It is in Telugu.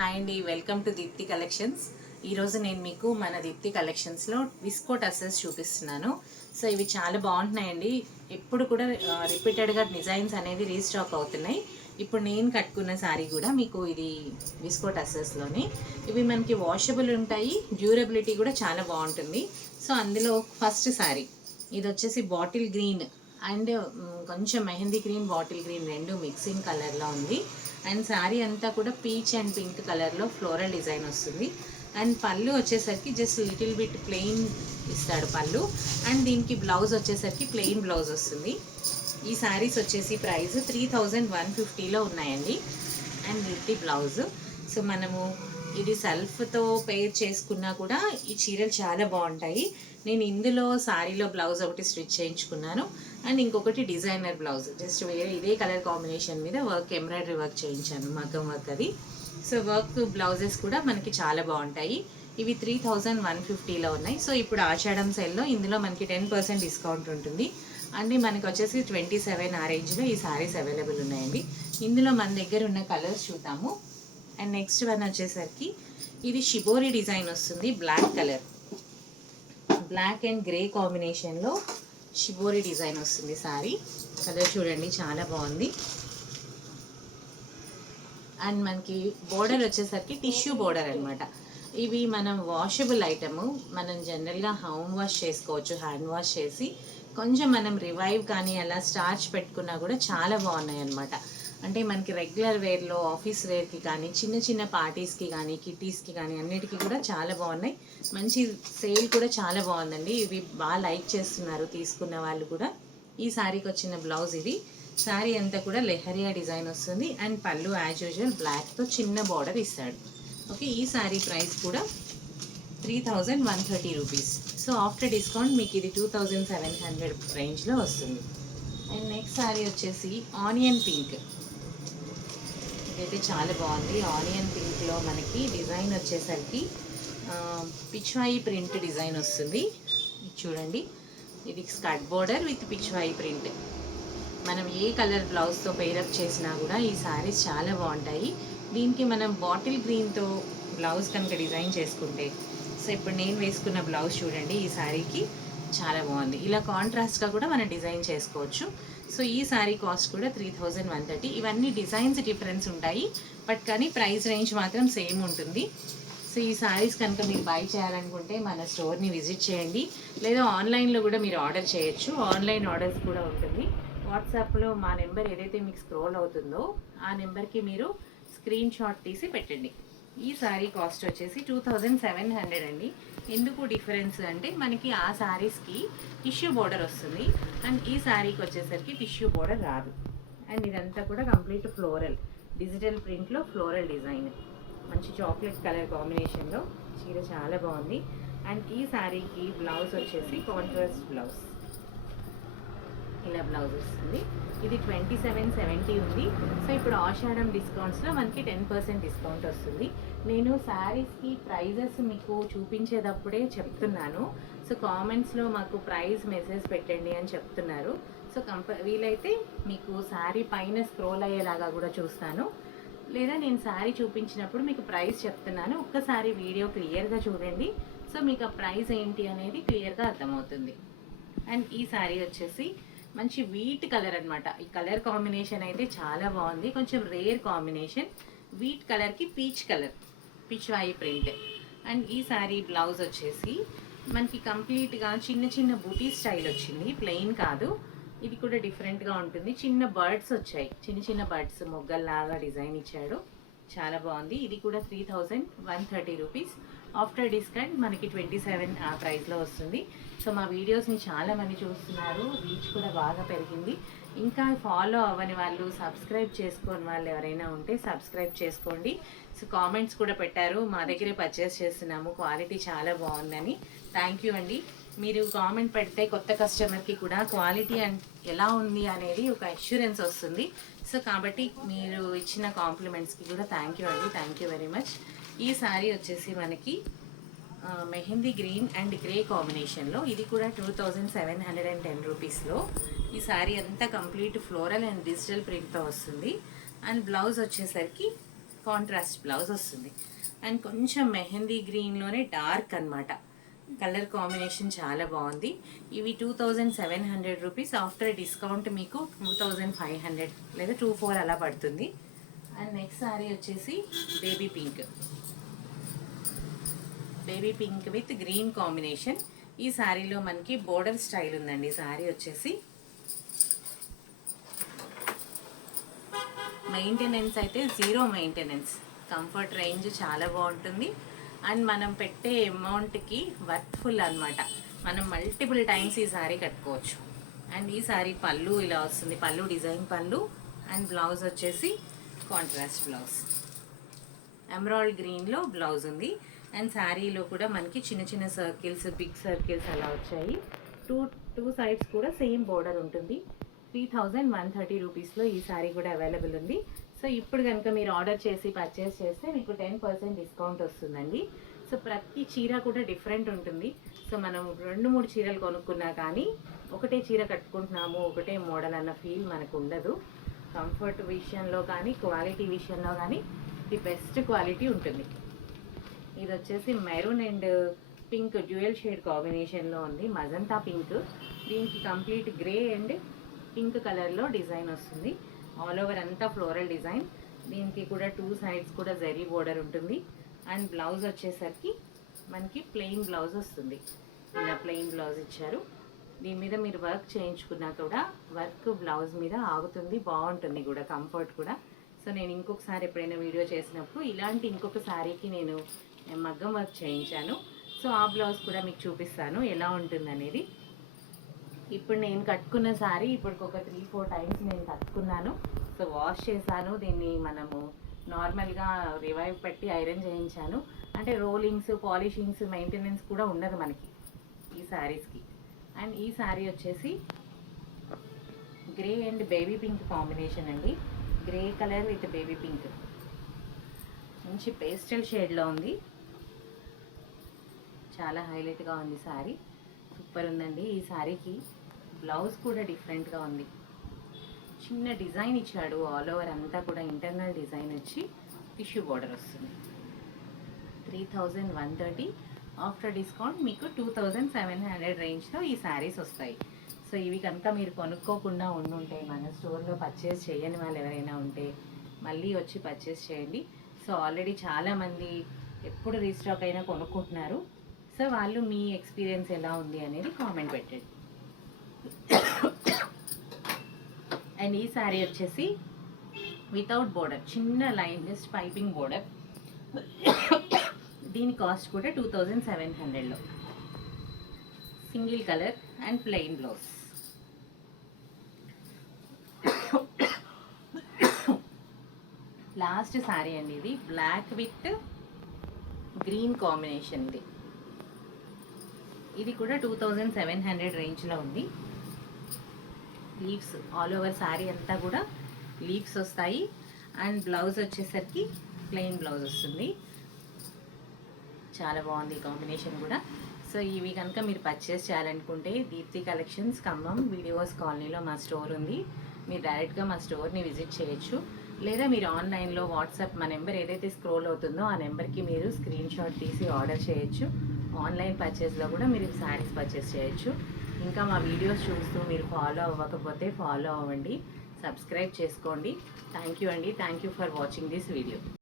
హాయ్ అండి, వెల్కమ్ టు దీప్తి కలెక్షన్స్. ఈరోజు నేను మీకు మన దీప్తి కలెక్షన్స్లో విస్కో టసెస్ చూపిస్తున్నాను. సో ఇవి చాలా బాగుంటున్నాయండి. ఎప్పుడు కూడా రిపీటెడ్గా డిజైన్స్ అనేది రీస్టాక్ అవుతున్నాయి. ఇప్పుడు నేను కట్టుకున్న శారీ కూడా మీకు ఇది విస్కో టసెస్లోని. ఇవి మనకి వాషబుల్ ఉంటాయి, డ్యూరబిలిటీ కూడా చాలా బాగుంటుంది. సో అందులో ఫస్ట్ శారీ ఇది వచ్చేసి బాటిల్ గ్రీన్ అండ్ కొంచెం మెహందీ గ్రీన్, బాటిల్ గ్రీన్ రెండు మిక్సింగ్ కలర్లో ఉంది. అండ్ శారీ అంతా కూడా పీచ్ అండ్ పింక్ కలర్లో ఫ్లోరల్ డిజైన్ వస్తుంది. అండ్ పళ్ళు వచ్చేసరికి జస్ట్ లిటిల్ బిట్ ప్లెయిన్ ఇస్తాడు పళ్ళు. అండ్ దీనికి బ్లౌజ్ వచ్చేసరికి ప్లెయిన్ బ్లౌజ్ వస్తుంది. ఈ శారీస్ వచ్చేసి ప్రైస్ 3150లో ఉన్నాయండి. అండ్ ఇది బ్లౌజ్. సో మనము ఇది సెల్ఫ్తో పేర్ చేసుకున్నా కూడా ఈ చీరలు చాలా బాగుంటాయి. నేను ఇందులో శారీలో బ్లౌజ్ ఒకటి స్టిచ్ చేయించుకున్నాను. అండ్ ఇంకొకటి డిజైనర్ బ్లౌజ్ జస్ట్ వేరే ఇదే కలర్ కాంబినేషన్ మీద వర్క్, ఎంబ్రాయిడరీ వర్క్ చేయించాను, మగ్గం వర్క్ అది. సో వర్క్ బ్లౌజెస్ కూడా మనకి చాలా బాగుంటాయి. ఇవి 3150లో ఉన్నాయి. సో ఇప్పుడు ఆషాఢం సేల్లో ఇందులో మనకి 10% డిస్కౌంట్ ఉంటుంది. అండ్ మనకి వచ్చేసి 27 ఆ రేంజ్లో ఈ శారీస్ అవైలబుల్ ఉన్నాయండి. ఇందులో మన దగ్గర ఉన్న కలర్స్ చూద్దాము. అండ్ నెక్స్ట్ వన్ వచ్చేసరికి ఇది షిబోరి డిజైన్ వస్తుంది. Black colour, black and grey కాంబినేషన్లో షిబోరి డిజైన్ వస్తుంది. శారీ కలర్ చూడండి, చాలా బాగుంది. అండ్ మనకి బోర్డర్ వచ్చేసరికి టిష్యూ బోర్డర్ అనమాట. ఇవి మనం వాషబుల్ ఐటము, మనం జనరల్గా హోమ్ వాష్ చేసుకోవచ్చు. హ్యాండ్ వాష్ చేసి కొంచెం మనం రివైవ్ కానీ అలా స్టార్చ్ పెట్టుకున్నా కూడా చాలా బాగున్నాయి అనమాట. అంటే మనకి రెగ్యులర్ వేర్లో, ఆఫీస్ వేర్కి కానీ, చిన్న చిన్న పార్టీస్కి కానీ, కిటీస్కి కానీ అన్నిటికీ కూడా చాలా బాగున్నాయి. మంచి సేల్ కూడా చాలా బాగుందండి. ఇవి బాగా లైక్ చేస్తున్నారు తీసుకున్న వాళ్ళు కూడా. ఈ శారీకి వచ్చిన బ్లౌజ్ ఇది. శారీ అంతా కూడా లెహరియా డిజైన్ వస్తుంది. అండ్ పళ్ళు యాజ్ యూజువల్ బ్లాక్తో చిన్న బార్డర్ ఇస్తాడు. ఓకే, ఈ శారీ ప్రైస్ కూడా 3130 రూపీస్. సో ఆఫ్టర్ డిస్కౌంట్ మీకు ఇది 2700 రేంజ్లో వస్తుంది. అండ్ నెక్స్ట్ శారీ వచ్చేసి ఆనియన్ పింక్. ఇదైతే చాలా బాగుంది. ఆనియన్ పింక్లో మనకి డిజైన్ వచ్చేసరికి పిచ్వాయి ప్రింట్ డిజైన్ వస్తుంది. చూడండి, ఇది skirt border with Pichwai print. మనం ఏ కలర్ బ్లౌజ్తో పేరప్ చేసినా కూడా ఈ శారీస్ చాలా బాగుంటాయి. దీనికి మనం బాటిల్ గ్రీన్తో బ్లౌజ్ కనుక డిజైన్ చేసుకుంటే, సో ఇప్పుడు నేను వేసుకున్న బ్లౌజ్ చూడండి, ఈ శారీకి చాలా బాగుంది. ఇలా కాంట్రాస్ట్గా కూడా మనం డిజైన్ చేసుకోవచ్చు. సో ఈ శారీ కాస్ట్ కూడా 3130. ఇవన్నీ డిజైన్స్ డిఫరెన్స్ ఉంటాయి, బట్ కానీ ప్రైస్ రేంజ్ మాత్రం సేమ్ ఉంటుంది. సో ఈ శారీస్ కనుక మీరు బై చేయాలనుకుంటే మన స్టోర్ని విజిట్ చేయండి, లేదా ఆన్లైన్లో కూడా మీరు ఆర్డర్ చేయొచ్చు. ఆన్లైన్ ఆర్డర్స్ కూడా ఉంటుంది. వాట్సాప్లో మా నెంబర్ ఏదైతే మీకు స్క్రోల్ అవుతుందో ఆ నెంబర్కి మీరు స్క్రీన్ షాట్ తీసి పెట్టండి. ఈ శారీ కాస్ట్ వచ్చేసి 2700 అండి. ఎందుకు డిఫరెన్స్ అంటే మనకి ఆ శారీస్కి టిష్యూ బోర్డర్ వస్తుంది, అండ్ ఈ శారీకి వచ్చేసరికి టిష్యూ బోర్డర్ రాదు. అండ్ ఇదంతా కూడా కంప్లీట్ ఫ్లోరల్, డిజిటల్ ప్రింట్లో ఫ్లోరల్ డిజైన్, మంచి చాక్లెట్ కలర్ కాంబినేషన్లో చీర చాలా బాగుంది. అండ్ ఈ శారీకి బ్లౌజ్ వచ్చేసి కాంట్రాస్ట్ బ్లౌజ్, ఇలా బ్లౌజ్ వస్తుంది. ఇది 2770 ఉంది. సో ఇప్పుడు ఆషాఢం డిస్కౌంట్స్లో మనకి 10% డిస్కౌంట్ వస్తుంది. నేను శారీస్కి ప్రైజెస్ మీకు చూపించేటప్పుడే చెప్తున్నాను. సో కామెంట్స్లో మాకు ప్రైస్ మెసేజ్ పెట్టండి అని చెప్తున్నారు. సో వీలైతే మీకు శారీ పైన స్క్రోల్ అయ్యేలాగా కూడా చూస్తాను, లేదా నేను శారీ చూపించినప్పుడు మీకు ప్రైస్ చెప్తున్నాను. ఒక్కసారి వీడియో క్లియర్గా చూడండి. సో మీకు ఆ ప్రైస్ ఏంటి అనేది క్లియర్గా అర్థమవుతుంది. అండ్ ఈ శారీ వచ్చేసి మంచి వీట్ కలర్ అనమాట. ఈ కలర్ కాంబినేషన్ అయితే చాలా బాగుంది. కొంచెం రేర్ కాంబినేషన్, వీట్ కలర్కి peach colour, Pichwai print. And ఈ శారీ బ్లౌజ్ వచ్చేసి మనకి కంప్లీట్గా చిన్న చిన్న బూటీ స్టైల్ వచ్చింది, ప్లెయిన్ కాదు. ఇది కూడా డిఫరెంట్గా ఉంటుంది. చిన్న బర్డ్స్ వచ్చాయి, చిన్న చిన్న బర్డ్స్ మొగ్గల్లాగా డిజైన్ ఇచ్చాడు, చాలా బాగుంది. ఇది కూడా 3130 రూపీస్. ఆఫ్టర్ డిస్కౌంట్ మనకి 27 ఆ ప్రైస్లో వస్తుంది. సో మా వీడియోస్ని చాలామంది చూస్తున్నారు, రీచ్ కూడా బాగా పెరిగింది. ఇంకా ఫాలో అవ్వని వాళ్ళు, సబ్స్క్రైబ్ చేసుకోని వాళ్ళు ఎవరైనా ఉంటే సబ్స్క్రైబ్ చేసుకోండి. సో కామెంట్స్ కూడా పెట్టారు, మా దగ్గరే పర్చేస్ చేస్తున్నాము, క్వాలిటీ చాలా బాగుందని. థ్యాంక్ యూ అండి. మీరు కామెంట్ పెడితే కొత్త కస్టమర్కి కూడా క్వాలిటీ అండ్ ఎలా ఉంది అనేది ఒక అష్యూరెన్స్ వస్తుంది. సో కాబట్టి మీరు ఇచ్చిన కాంప్లిమెంట్స్కి కూడా థ్యాంక్ యూ అండి, థ్యాంక్ యూ వెరీ మచ్. ఈ శారీ వచ్చేసి మనకి మెహందీ గ్రీన్ అండ్ గ్రే కాంబినేషన్లో, ఇది కూడా 2710 రూపీస్లో. ఈ శారీ అంతా కంప్లీట్ ఫ్లోరల్ అండ్ డిజిటల్ ప్రింట్తో వస్తుంది. అండ్ బ్లౌజ్ వచ్చేసరికి కాంట్రాస్ట్ బ్లౌజ్ వస్తుంది. అండ్ కొంచెం మెహందీ గ్రీన్లోనే డార్క్ అన్నమాట. కలర్ కాంబినేషన్ చాలా బాగుంది. ఇవి 2700 రూపీస్. ఆఫ్టర్ డిస్కౌంట్ మీకు 2500 లేదా 24 అలా పడుతుంది. అండ్ నెక్స్ట్ శారీ వచ్చేసి baby pink with green combination. ఈ శారీలో మనకి బోర్డర్ స్టైల్ ఉందండి. శారీ వచ్చేసి మెయింటెనెన్స్ అయితే 0 మెయింటెనెన్స్. కంఫర్ట్ రేంజ్ చాలా బాగుంటుంది. అండ్ మనం పెట్టే అమౌంట్కి వర్త్ఫుల్ అనమాట. మనం మల్టిపుల్ టైమ్స్ ఈ శారీ కట్టుకోవచ్చు. అండ్ ఈ శారీ పళ్ళు ఇలా వస్తుంది. పళ్ళు డిజైన్ పళ్ళు. అండ్ బ్లౌజ్ వచ్చేసి కాంట్రాస్ట్ బ్లౌజ్. ఎమరాల్డ్ గ్రీన్లో బ్లౌజ్ ఉంది. అండ్ శారీలో కూడా మనకి చిన్న చిన్న సర్కిల్స్, బిగ్ సర్కిల్స్ అలా వచ్చాయి. టూ సైడ్స్ కూడా సేమ్ బోర్డర్ ఉంటుంది. 3130 రూపీస్లో ఈ శారీ కూడా అవైలబుల్ ఉంది. సో ఇప్పుడు కనుక మీరు ఆర్డర్ చేసి పర్చేస్ చేస్తే మీకు 10% డిస్కౌంట్ వస్తుందండి. సో ప్రతి చీర కూడా డిఫరెంట్ ఉంటుంది. సో మనం 2-3 చీరలు కొనుక్కున్నా కానీ ఒకటే చీర కట్టుకుంటున్నాము, ఒకటే మోడల్ అన్న ఫీల్ మనకు ఉండదు. కంఫర్ట్ విషయంలో కానీ క్వాలిటీ విషయంలో కానీ ది బెస్ట్ క్వాలిటీ ఉంటుంది. ఇది వచ్చేసి maroon and pink dual shade కాంబినేషన్లో ఉంది. Magenta pink. దీనికి కంప్లీట్ గ్రే అండ్ పింక్ కలర్లో డిజైన్ వస్తుంది. ఆల్ ఓవర్ అంతా ఫ్లోరల్ డిజైన్. దీనికి కూడా 2 సైడ్స్ కూడా జరీ బోర్డర్ ఉంటుంది. అండ్ బ్లౌజ్ వచ్చేసరికి మనకి ప్లెయిన్ బ్లౌజ్ వస్తుంది. ఇలా ప్లెయిన్ బ్లౌజ్ ఇచ్చారు. దీని మీద మీరు వర్క్ చేయించుకున్నా కూడా వర్క్ బ్లౌజ్ మీద ఆగుతుంది, బాగుంటుంది కూడా, కంఫర్ట్ కూడా. సో నేను ఇంకొకసారి ఎప్పుడైనా వీడియో చేసినప్పుడు ఇలాంటి ఇంకొక శారీకి నేను మగ్గం వర్క్ చేయించాను. సో ఆ బ్లౌజ్ కూడా మీకు చూపిస్తాను ఎలా ఉంటుందనేది. ఇప్పుడు నేను కట్టుకున్న శారీ ఇప్పటికి ఒక 3-4 టైమ్స్ నేను కట్టుకున్నాను. సో వాష్ చేశాను. దీన్ని మనము నార్మల్గా రివైవ్ పెట్టి ఐరన్ చేయించాను. అంటే రోలింగ్స్, పాలిషింగ్స్, మెయింటెనెన్స్ కూడా ఉండదు మనకి ఈ శారీస్కి. అండ్ ఈ శారీ వచ్చేసి grey and baby pink combination అండి. Grey colour with baby pink. మంచి పేస్టల్ షేడ్లో ఉంది. చాలా హైలైట్గా ఉంది శారీ. సూపర్ ఉందండి. ఈ శారీకి బ్లౌజ్ కూడా డిఫరెంట్గా ఉంది. చిన్న డిజైన్ ఇచ్చాడు. ఆల్ ఓవర్ అంతా కూడా ఇంటర్నల్ డిజైన్ వచ్చి టిష్యూ బార్డర్ వస్తుంది. 3130. ఆఫ్టర్ డిస్కౌంట్ మీకు 2700 రేంజ్లో ఈ శారీస్ వస్తాయి. సో ఇవి కనుక మీరు కొనుక్కోకుండా ఉండుంటే, మన స్టోర్లో పర్చేస్ చేయని వాళ్ళు ఎవరైనా ఉంటే మళ్ళీ వచ్చి పర్చేస్ చేయండి. సో ఆల్రెడీ చాలామంది ఎప్పుడు రీస్టాక్ అయినా కొనుక్కుంటున్నారు. సో వాళ్ళు మీ ఎక్స్పీరియన్స్ ఎలా ఉంది అనేది కామెంట్ పెట్టండి. అండ్ ఈ శారీ వచ్చేసి వితౌట్ బోర్డర్, చిన్న లైన్, జస్ట్ పైపింగ్ బోర్డర్. దీని కాస్ట్ కూడా 2700లో. Single colour and plain blouse. Last sari అండి ఇది. Black with green combination. ఇది కూడా 2700 రేంజ్లో ఉంది. లీవ్స్ ఆల్ ఓవర్ శారీ అంతా కూడా లీవ్స్ వస్తాయి. అండ్ బ్లౌజ్ వచ్చేసరికి ప్లెయిన్ బ్లౌజ్ వస్తుంది. చాలా బాగుంది ఈ కాంబినేషన్ కూడా. సో ఇవి కనుక మీరు పర్చేస్ చేయాలనుకుంటే దీప్తి కలెక్షన్స్ ఖమ్మం వీడియోస్ కాలనీలో మా స్టోర్ ఉంది. మీరు డైరెక్ట్గా మా స్టోర్ని విజిట్ చేయొచ్చు. లేదా మీరు ఆన్లైన్లో వాట్సాప్ మా నెంబర్ ఏదైతే స్క్రోల్ అవుతుందో ఆ నెంబర్కి మీరు స్క్రీన్ షాట్ తీసి ఆర్డర్ చేయొచ్చు. ఆన్లైన్ పర్చేస్లో కూడా మీరు శారీస్ పర్చేస్ చేయొచ్చు. ఇంకా మా వీడియోస్ చూస్తూ మీరు ఫాలో అవ్వకపోతే ఫాలో అవ్వండి, సబ్స్క్రైబ్ చేసుకోండి. థ్యాంక్ యూ అండి. Thank you for watching this video.